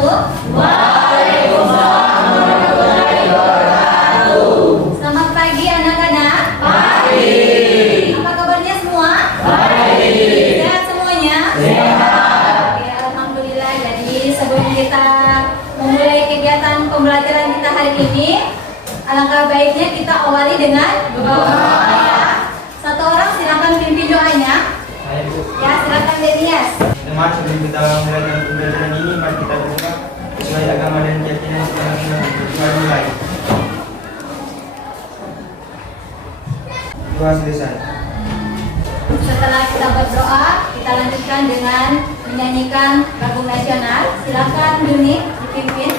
wabarakatuh. Waalaikumsalam warahmatullahi wabarakatuh. Selamat pagi anak-anak. Pagi. Apa kabarnya semua? Baik. Sehat semuanya? Sehat. Oke, alhamdulillah. Jadi sebelum kita memulai kegiatan pembelajaran kita hari ini, alangkah baiknya kita awali dengan doa. Satu orang silakan pimpin doanya. Ya, silakan Denias. Teman, sebelum kita memulai pembelajaran ini, mari kita berdoa sesuai agama dan keyakinan kita mulai. Doa selesai. Setelah kita berdoa, kita lanjutkan dengan menyanyikan lagu nasional. Silakan Duni dipimpin.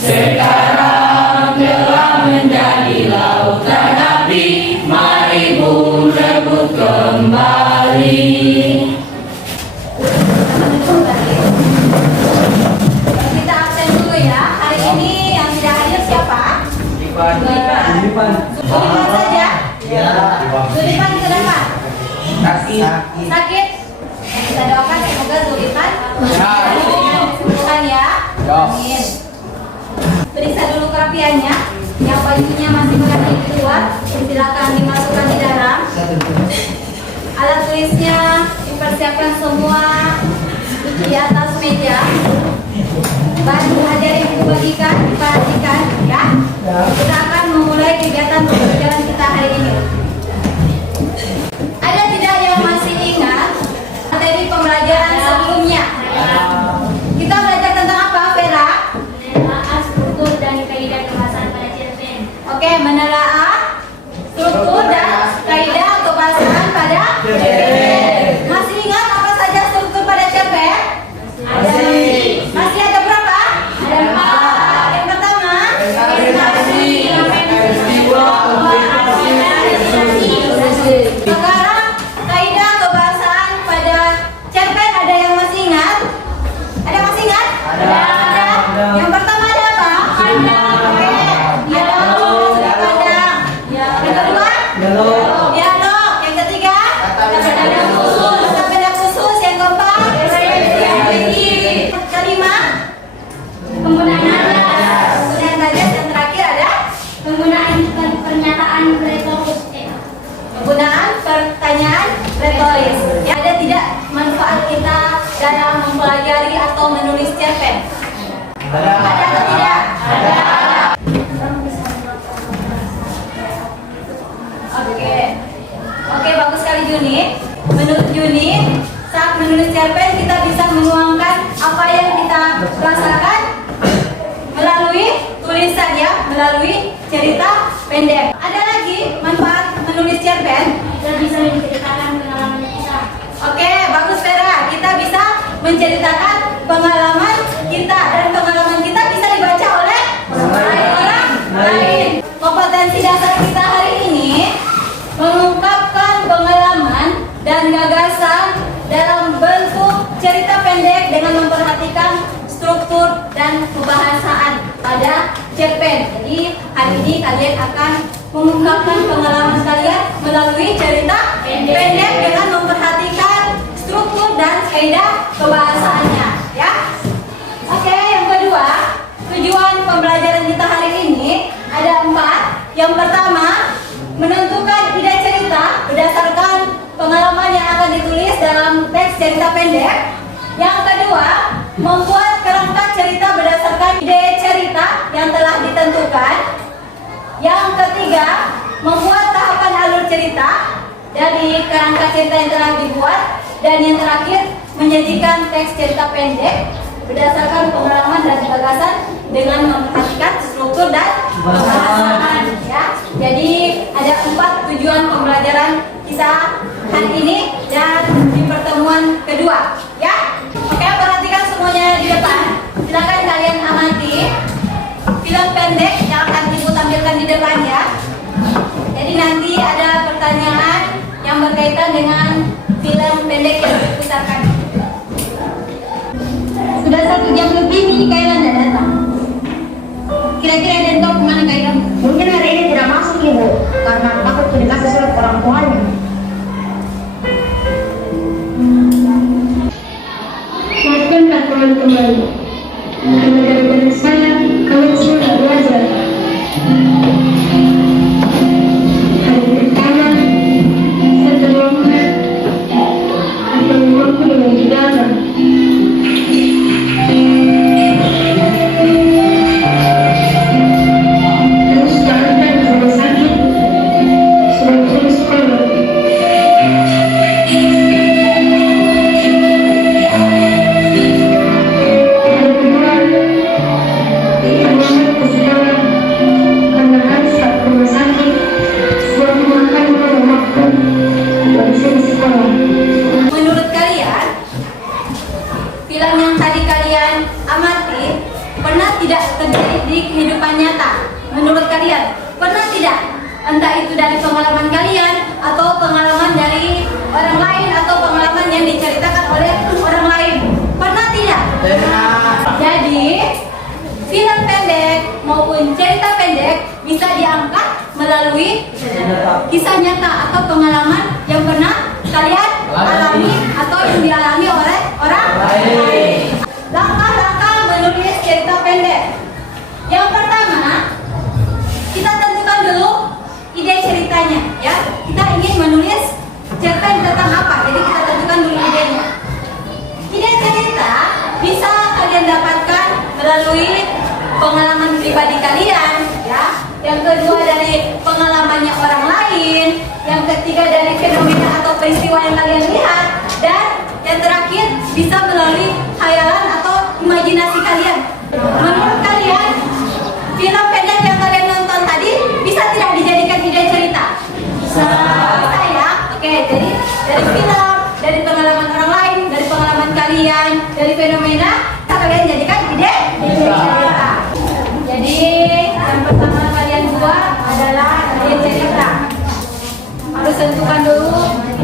Sekarang telah menjadi lautan api, mari pun rebut kembali. Kita absen dulu ya. Hari ini yang tidak hadir siapa? Lipan. Zulipan saja. Ya. Zulipan kenapa? Sakit. Sakit. Kita doakan semoga Zulipan disembuhkan ya. Amin. Periksa dulu kerapiannya. Yang bajunya masih mengganti di luar, silakan dimasukkan di dalam. Alat tulisnya dipersiapkan semua di atas meja. Baju ajar yang dibagikan, diperhatikan ya. Kita akan memulai kegiatan pembelajaran kita hari ini. Ada tidak yang masih ingat materi pembelajaran sebelumnya? Kita belajar tentang apa, Vera? Menelaah struktur dan kaidah kebahasaan pada cerpen. Oke, menelaah struktur dan kaidah kebahasaan pada cerpen. Masih ingat apa saja struktur pada cerpen? Masih ada berapa? Ada 4. Yang pertama, sekarang kaidah kebahasaan pada cerpen ada yang masih ingat? Ada masih ingat? Ada. Yang pertama ada apa? Ada. Oke. Dialog, sudut pandang. Yang kedua? Dialog. Yang ketiga? Kata pendek khusus. Kata pendek khusus. Yang keempat? Strategi. Kelima? Penggunaan najas. Kemudian najas. Yang terakhir ada? Penggunaan pernyataan retoris. Penggunaan pertanyaan retoris. Ya, ada tidak manfaat kita dalam mempelajari atau menulis cerpen? Ada atau tidak? Ada. Oke, bagus sekali Juni. Menurut Juni, saat menulis cerpen kita bisa menuangkan apa yang kita rasakan melalui tulisan ya, melalui cerita pendek. Ada lagi manfaat menulis cerpen? Kita bisa menceritakan pengalaman kita. Oke, bagus Vera. Kita bisa menceritakan pengalaman kita dan pengalaman kita bisa dibaca oleh orang lain. Kompetensi dasar kita hari ini mengungkapkan pengalaman dan gagasan dalam bentuk cerita pendek dengan memperhatikan struktur dan kebahasaan pada cerpen. Jadi hari ini kalian akan mengungkapkan pengalaman kalian melalui cerita pendek dengan memperhatikan struktur dan kaidah kebahasaannya, ya. Oke, yang kedua, tujuan pembelajaran kita hari ini ada 4. Yang pertama, menentukan ide cerita berdasarkan pengalaman yang akan ditulis dalam teks cerita pendek. Yang kedua, membuat kerangka cerita berdasarkan ide cerita yang telah ditentukan. Yang ketiga, membuat tahapan alur cerita dari kerangka cerita yang telah dibuat. Dan yang terakhir, menyajikan teks cerita pendek berdasarkan pengalaman dan gagasan dengan memperhatikan struktur dan kebahasaan. Ya. Jadi ada 4 tujuan pembelajaran kita hari ini dan di pertemuan kedua. Ya. Oke, perhatikan semuanya di depan. Silakan kalian amati film pendek yang akan ibu tampilkan di depan ya. Jadi nanti ada pertanyaan yang berkaitan dengan film pendek yang diputarkan. Sudah 1 jam lebih ini Kailan tidak datang. Kira-kira dan tahu kemana Kailan? Mungkin hari ini tidak masuk ibu karena takut dikasih surat orang tuanya. Maafkan kembali. menurut kalian? Pernah tidak? Entah itu dari pengalaman kalian atau pengalaman dari orang lain atau pengalaman yang diceritakan oleh orang lain. Pernah tidak? Jadi, film pendek maupun cerita pendek bisa diangkat melalui kisah nyata atau pengalaman yang pernah kalian alami atau yang dialami oleh orang lain. Langkah-langkah menulis cerita pendek. Yang pertama, kita tentukan dulu ide ceritanya, ya. Kita ingin menulis cerpen tentang apa? Jadi kita tentukan dulu idenya. Ide cerita bisa kalian dapatkan melalui pengalaman pribadi kalian, ya. Yang kedua dari pengalamannya orang lain, yang ketiga dari fenomena atau peristiwa yang kalian lihat, dan yang terakhir bisa melalui khayalan atau imajinasi kalian. Menurut kalian, film pendek yang kalian nonton tadi bisa tidak dijadikan ide cerita? Bisa ya. Oke, jadi dari film, dari pengalaman orang lain, dari pengalaman kalian, dari fenomena, kalian jadikan ide cerita. Jadi yang pertama kalian buat adalah ide cerita. Harus tentukan dulu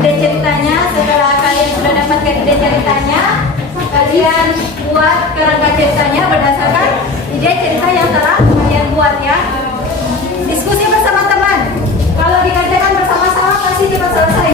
ide ceritanya. Setelah kalian sudah dapatkan ide ceritanya, kalian buat kerangka ceritanya berdasarkan ide cerita yang telah kalian buat, ya. Diskusi bersama teman. Kalau dikerjakan bersama-sama pasti cepat selesai.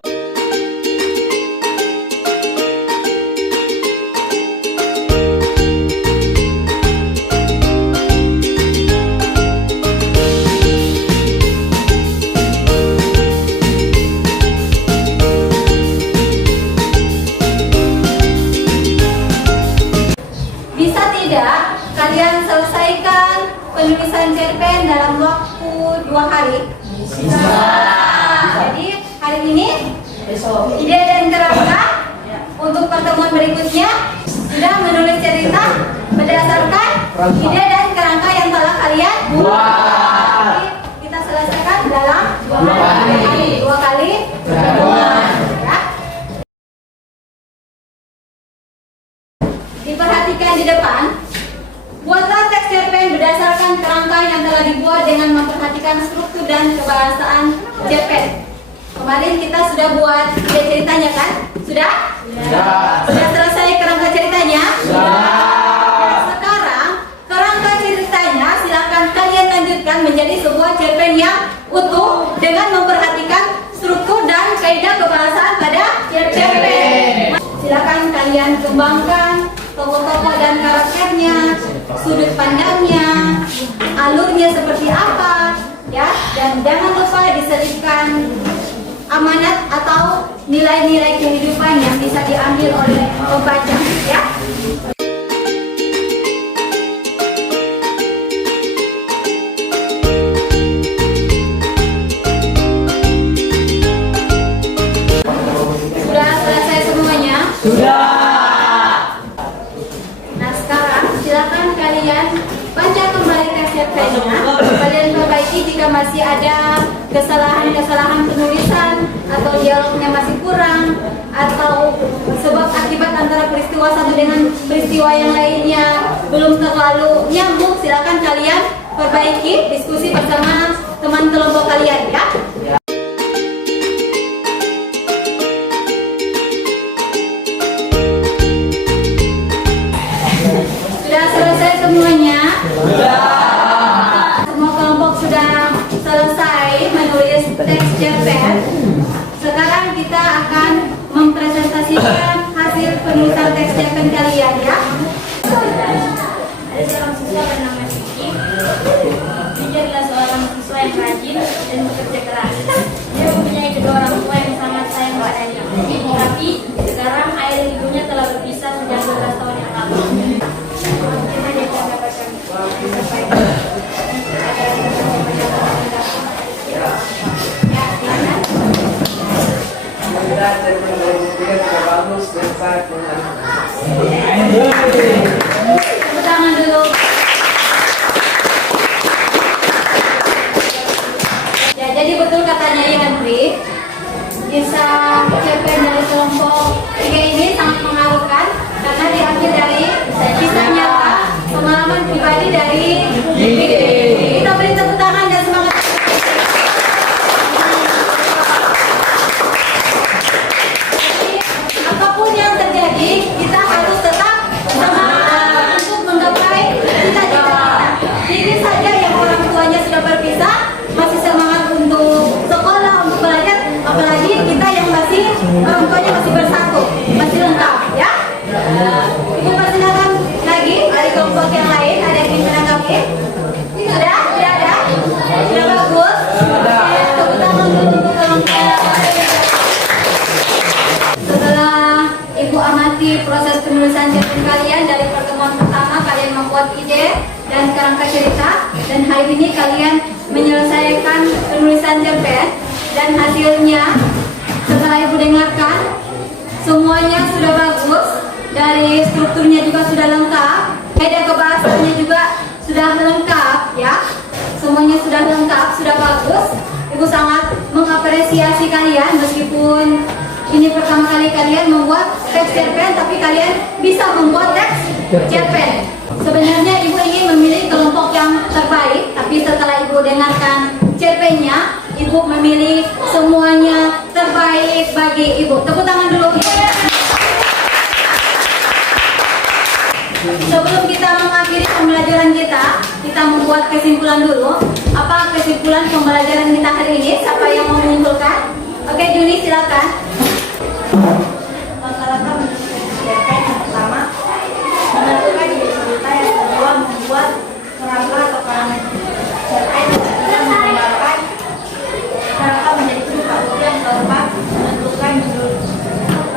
Bisa tidak kalian selesaikan penulisan cerpen dalam waktu 2 hari? Bisa. Jadi hari ini ide dan kerangka untuk pertemuan berikutnya sudah menulis cerita berdasarkan ide dan kerangka yang telah kalian buat. Jadi kita selesaikan dalam 2 kali pertemuan, ya. Diperhatikan di depan. Buatlah teks cerpen berdasarkan kerangka yang telah dibuat dengan memperhatikan struktur dan kebahasaan cerpen. Kemarin kita sudah buat ide ceritanya, kan? Sudah? Sudah selesai kerangka ceritanya? Sudah. Sekarang kerangka ceritanya silakan kalian lanjutkan menjadi sebuah cerpen yang utuh dengan memperhatikan struktur dan kaidah kebahasaan pada cerpen. Silakan kalian kembangkan tokoh-tokoh dan karakternya, sudut pandangnya, alurnya seperti apa, ya. Dan jangan lupa diselipkan amanat atau nilai-nilai kehidupan yang bisa diambil oleh pembaca, ya. Sudah selesai semuanya? Sudah. Silakan kalian baca kembali teks cerpennya. Kalian perbaiki jika masih ada kesalahan-kesalahan penulisan atau dialognya masih kurang atau sebab akibat antara peristiwa satu dengan peristiwa yang lainnya belum terlalu nyambung. Silakan kalian perbaiki, diskusi bersama teman kelompok kalian, ya. Sudah selesai semuanya? Sudah. Semua kelompok sudah selesai menulis teks cerpen. Sekarang kita akan mempresentasikan hasil penulisan teks cerpen kalian, ya. Ada seorang siswa bernama Siki. Dia adalah seorang siswa yang rajin dan bekerja keras. Dia mempunyai kedua orang tua yang sangat sayang padanya. Tapi sekarang ayah dan ibunya telah berpisah sejak 12 tahun yang lalu. Tepuk tangan dulu. Ya, jadi betul katanya Yandri, kisah cerpen dari kelompok 3 ini sangat mengharukan karena diambil dari kisah nyata pengalaman pribadi dari Kita beri tepuk tangan menikmati proses penulisan cerpen kalian. Dari pertemuan pertama kalian membuat ide dan kerangka cerita, dan hari ini kalian menyelesaikan penulisan cerpen, dan hasilnya setelah ibu dengarkan semuanya sudah bagus, dari strukturnya juga sudah lengkap, kaidah kebahasaannya juga sudah lengkap ya, semuanya sudah lengkap, sudah bagus. Ibu sangat mengapresiasi kalian, meskipun ini pertama kali kalian membuat teks cerpen, tapi kalian bisa membuat teks cerpen. Sebenarnya ibu ingin memilih kelompok yang terbaik, tapi setelah ibu dengarkan cerpennya, ibu memilih semuanya terbaik bagi ibu. Tepuk tangan dulu. Sebelum kita mengakhiri pembelajaran kita membuat kesimpulan dulu. Apa kesimpulan pembelajaran kita hari ini? Siapa yang mau menyimpulkan? Oke, Juni silakan. Masyarakat cerpen yang pertama, menentukan ide cerita. Yang kedua, membuat kerangka atau karangan cerpen. Yang ketiga, menggambarkan kerangka menjadi berupa. Yang keempat, menentukan judul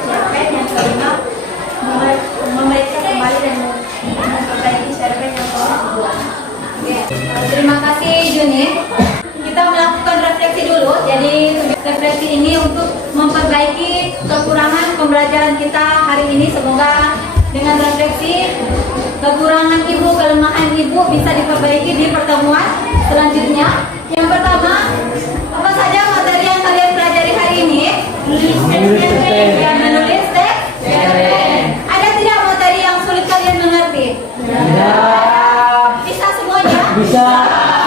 cerpen. Yang kelima, memeriksa kembali dan memperbaiki cerpen yang telah dibuat. Oke, terima kasih Juni. Kita melakukan refleksi dulu. Jadi refleksi ini untuk memperbaiki kekurangan pembelajaran kita hari ini. Semoga dengan refleksi kekurangan ibu, kelemahan ibu bisa diperbaiki di pertemuan selanjutnya. Yang pertama, apa saja materi yang kalian pelajari hari ini? Menulis teks cerpen. Ada tidak materi yang sulit kalian mengerti? Bisa semuanya? Bisa.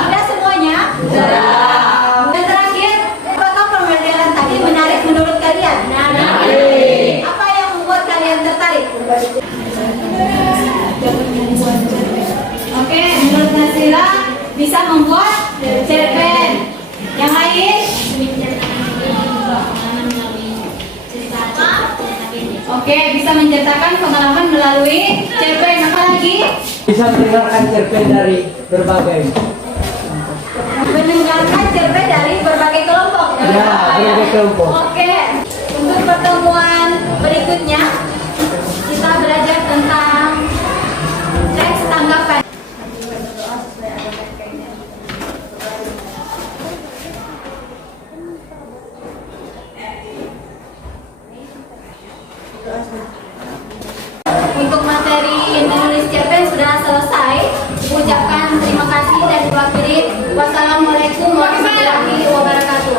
Tidak semuanya? Dan terakhir, apakah pembelajaran tadi menarik menurut kalian? Menarik. Apa yang membuat kalian tertarik? Oke, menurut Nasira bisa membuat cerpen. Yang lain? Oke, bisa menceritakan pengalaman melalui cerpen. Apa lagi? Bisa mendengarkan cerpen dari berbagai. Mendengarkan cerpen dari berbagai kelompok. Ya, berbagai kelompok. Oke, untuk pertemuan berikutnya kita belajar tentang teks tanggapan. Untuk materi menulis cerpen sudah selesai. Ucapkan terima kasih dan diwakili. Wassalamualaikum warahmatullahi wabarakatuh.